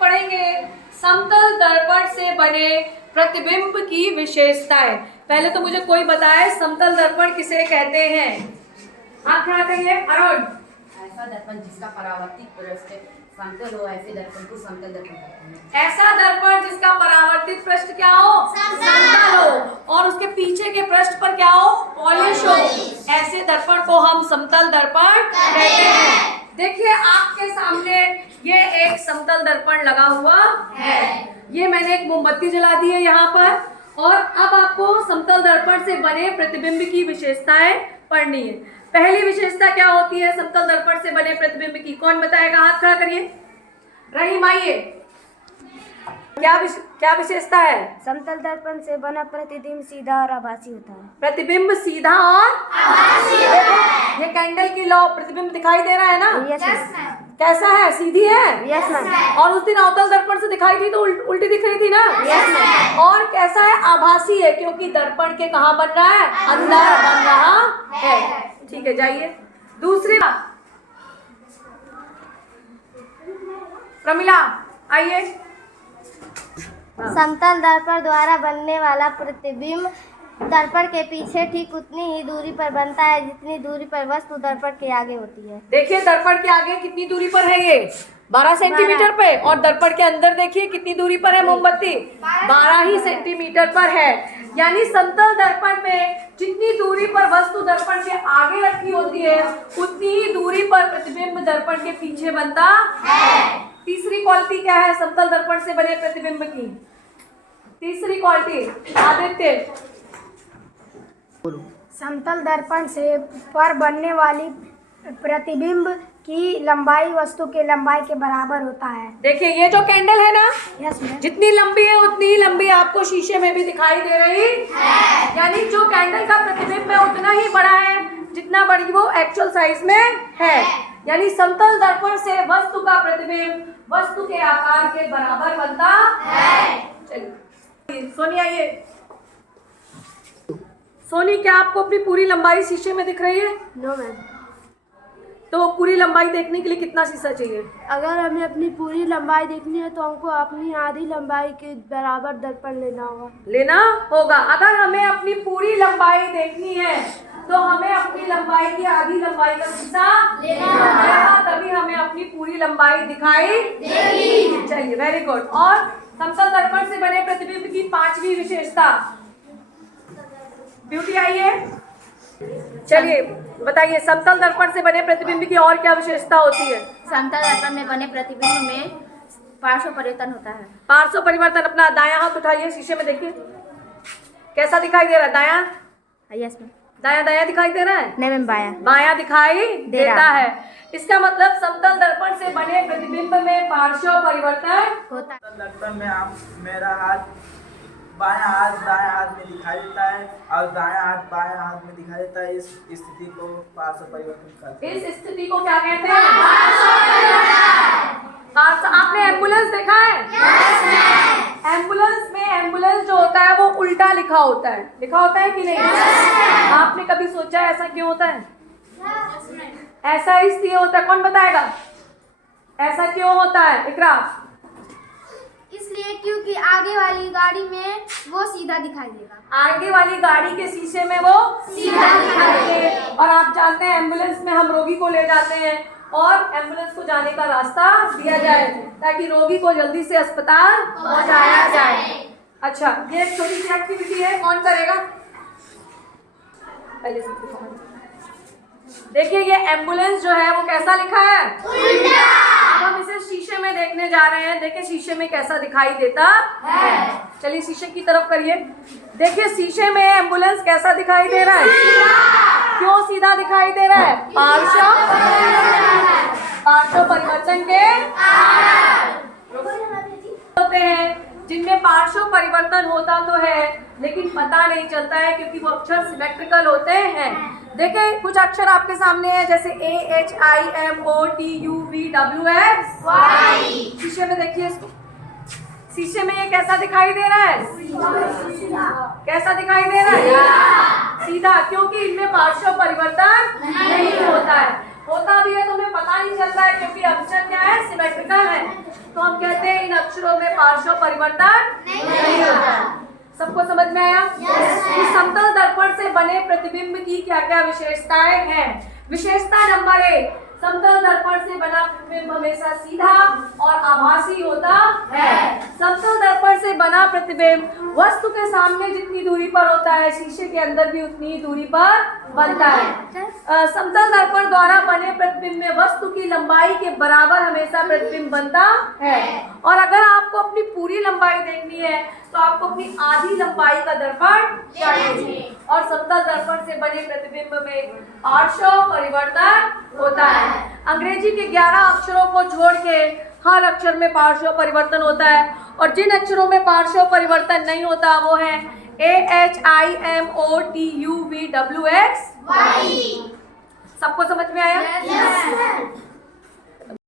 पढ़ेंगे समतल दर्पण से बने प्रतिबिंब की विशेषताएं। पहले तो मुझे कोई बताए समतल दर्पण किसे कहते हैं। हाथ खड़ा करिए। अरुण। ऐसा दर्पण जिसका परावर्तित पृष्ठ समतल हो, ऐसे दर्पण को समतल दर्पण कहते हैं। ऐसा दर्पण जिसका परावर्तित पृष्ठ क्या हो, समतल हो, और उसके पीछे के पृष्ठ पर क्या हो, पॉलिश हो, ऐसे दर्पण को हम समतल दर्पण कहते हैं। देखिए आपके सामने ये एक समतल दर्पण लगा हुआ है। ये मैंने एक मोमबत्ती जला दी है यहाँ पर, और अब आपको समतल दर्पण से बने प्रतिबिंब की विशेषताएं पढ़नी है। पहली विशेषता क्या होती है समतल दर्पण से बने प्रतिबिंब की, कौन बताएगा? हाथ खड़ा करिए। रहीम आइए। क्या विशेषता है? समतल दर्पण से बना प्रतिबिंब सीधा और आभासी होता है। प्रतिबिंब सीधा और आभासी। देखो ये कैंडल की लौ प्रतिबिंब दिखाई दे रहा है ना? Yes ma'am. कैसा है? सीधी है? Yes ma'am. और उस दिन अवतल दर्पण से दिखाई थी तो उल्टी दिख रही थी ना? Yes ma'am. और कैसा है? आभासी है, क्योंकि दर्पण के कहाँ बन रहा है? अंदर बन रहा है। ठीक है, जाइए दूसरी बात। प्रमिला आइए। समतल दर्पण द्वारा बनने वाला प्रतिबिंब दर्पण के पीछे ठीक उतनी ही दूरी पर बनता है जितनी दूरी पर वस्तु दर्पण के आगे होती है। देखिए दर्पण के आगे कितनी दूरी पर है? ये 12 सेंटीमीटर पे, और दर्पण के अंदर देखिए कितनी दूरी पर है मोमबत्ती? 12 ही सेंटीमीटर पर है। यानी समतल दर्पण में जितनी दूरी पर वस्तु दर्पण के आगे रखी होती है उतनी ही दूरी पर प्रतिबिंब दर्पण के पीछे बनता है। तीसरी क्वालिटी क्या है समतल दर्पण से बने प्रतिबिंब की? तीसरी क्वालिटी आदित्य। समतल दर्पण से पर बनने वाली प्रतिबिंब की लंबाई वस्तु के लंबाई के बराबर होता है। देखिए ये जो कैंडल है ना, यस मैम। जितनी लंबी है उतनी ही लंबी आपको शीशे में भी दिखाई दे रही है। यानी जो कैंडल का प्रतिबिंब है उतना ही बड़ा है जितना बड़ी वो एक्चुअल साइज में है। यानी समतल दर्पण से वस्तु का प्रतिबिंब वस्तु के आकार के बराबर बनता है। चलिए सोनी आइए। सोनी, क्या आपको अपनी पूरी लंबाई शीशे में दिख रही है? No ma'am. तो पूरी लंबाई देखने के लिए कितना शीशा चाहिए? अगर हमें अपनी पूरी लंबाई देखनी है तो हमको अपनी आधी लंबाई के बराबर दर्पण लेना होगा। अगर हमें अपनी पूरी लंबाई देखनी है तो हमें अपनी लंबाई की आधी लंबाई का शीशा लेना होगा, तभी हमें अपनी पूरी लंबाई दिखाई देगी। चलिए वेरी गुड। और समतल दर्पण से बने प्रतिबिंब की पांचवी विशेषता, ब्यूटी आइए। चलिए बताइए समतल दर्पण से बने प्रतिबिंब की और क्या विशेषता होती है? समतल दर्पण में बने प्रतिबिंब में पार्श्व परिवर्तन होता है। पार्श्व परिवर्तन। अपना दायां हाथ उठाइए, शीशे में देखिए कैसा दिखाई दे रहा है? दायां? Yes ma'am. दायां दिखाई दे रहा है? नहीं मैम, बायां दिखाई देता है। इसका मतलब समतल दर्पण से बने प्रतिबिंब में पार्श्व परिवर्तन होता है। दर्पण में आप मेरा हाथ बायां हाथ दायां हाथ में दिखाई देता है और दायां हाथ बायां हाथ में दिखाई देता है। इस स्थिति को पार्श्व परिवर्तन कहते हैं। इस स्थिति को क्या कहते हैं? आपने एम्बुलेंस देखा है? एम्बुलेंस में एम्बुलेंस जो होता है वो उल्टा लिखा होता है। लिखा होता है कि नहीं? आपने कभी सोचा है ऐसा क्यों होता है? ऐसा इसलिए होता है, कौन बताएगा ऐसा क्यों होता है? इकरा। इसलिए क्योंकि आगे वाली गाड़ी में वो सीधा दिखाई देगा। आगे वाली गाड़ी के शीशे में वो सीधा दिखाई दे। और आप जानते हैं एम्बुलेंस में हम रोगी को ले जाते हैं और एम्बुलेंस को जाने का रास्ता दिया जाए ताकि रोगी को जल्दी से अस्पताल पहुंचाया जाए। अच्छा, ये एक छोटी सी एक्टिविटी है, कौन करेगा? पहले से देखिए ये एम्बुलेंस जो है वो कैसा लिखा है? उल्टा। अब हम इसे शीशे में देखने जा रहे हैं। देखिए शीशे में कैसा दिखाई देता है। चलिए शीशे की तरफ करिए। देखिए शीशे में एम्बुलेंस कैसा दिखाई दे रहा है? क्यों सीधा दिखाई दे रहा है? पार्श्व परिवर्तन के होते हैं जिनमें पार्श्व परिवर्तन होता तो है लेकिन पता नहीं चलता है क्योंकि वो अक्षर सिमेट्रिकल होते हैं। देखिए कुछ अक्षर आपके सामने है जैसे AHIMOTUVWX। शीशे में देखिए इसको। शीशे में ये कैसा दिखाई दे रहा है? कैसा दिखाई दे रहा है? सीधा, क्योंकि इनमें पार्श्व परिवर्तन नहीं होता है। होता भी है तो हमें पता नहीं चलता है क्योंकि अक्षर क्या है? सिमेट्रिकल है। तो हम कहते हैं इन अक्षरों में पार्श्व परिवर्तन नहीं होता। सबको समझ में आया? कि समतल दर्पण से बने प्रतिबिंब की क्या क्या विशेषताएं हैं। विशेषता नंबर 1, समतल दर्पण से बना प्रतिबिंब हमेशा सीधा और आभासी होता है। समतल दर्पण से बना प्रतिबिंब वस्तु के सामने जितनी दूरी पर होता है, शीशे के अंदर भी उतनी ही दूरी पर बनता है। समतल दर्पण द्वारा बने प्रतिबिंब में वस्तु की लंबाई के बराबर हमेशा प्रतिबिंब बनता है। और अगर आपको अपनी पूरी लंबाई देखनी है तो आपको अपनी आधी लंबाई का दर्पण चाहिए। और समतल दर्पण से बने प्रतिबिंब में पार्श्व परिवर्तन होता है। अंग्रेजी के 11 अक्षरों को छोड़ के हर अक्षर में पार्श्व परिवर्तन होता है। और जिन अक्षरों में पार्श्व परिवर्तन नहीं होता वो है AHIMOTUVWX। सबको समझ में आया?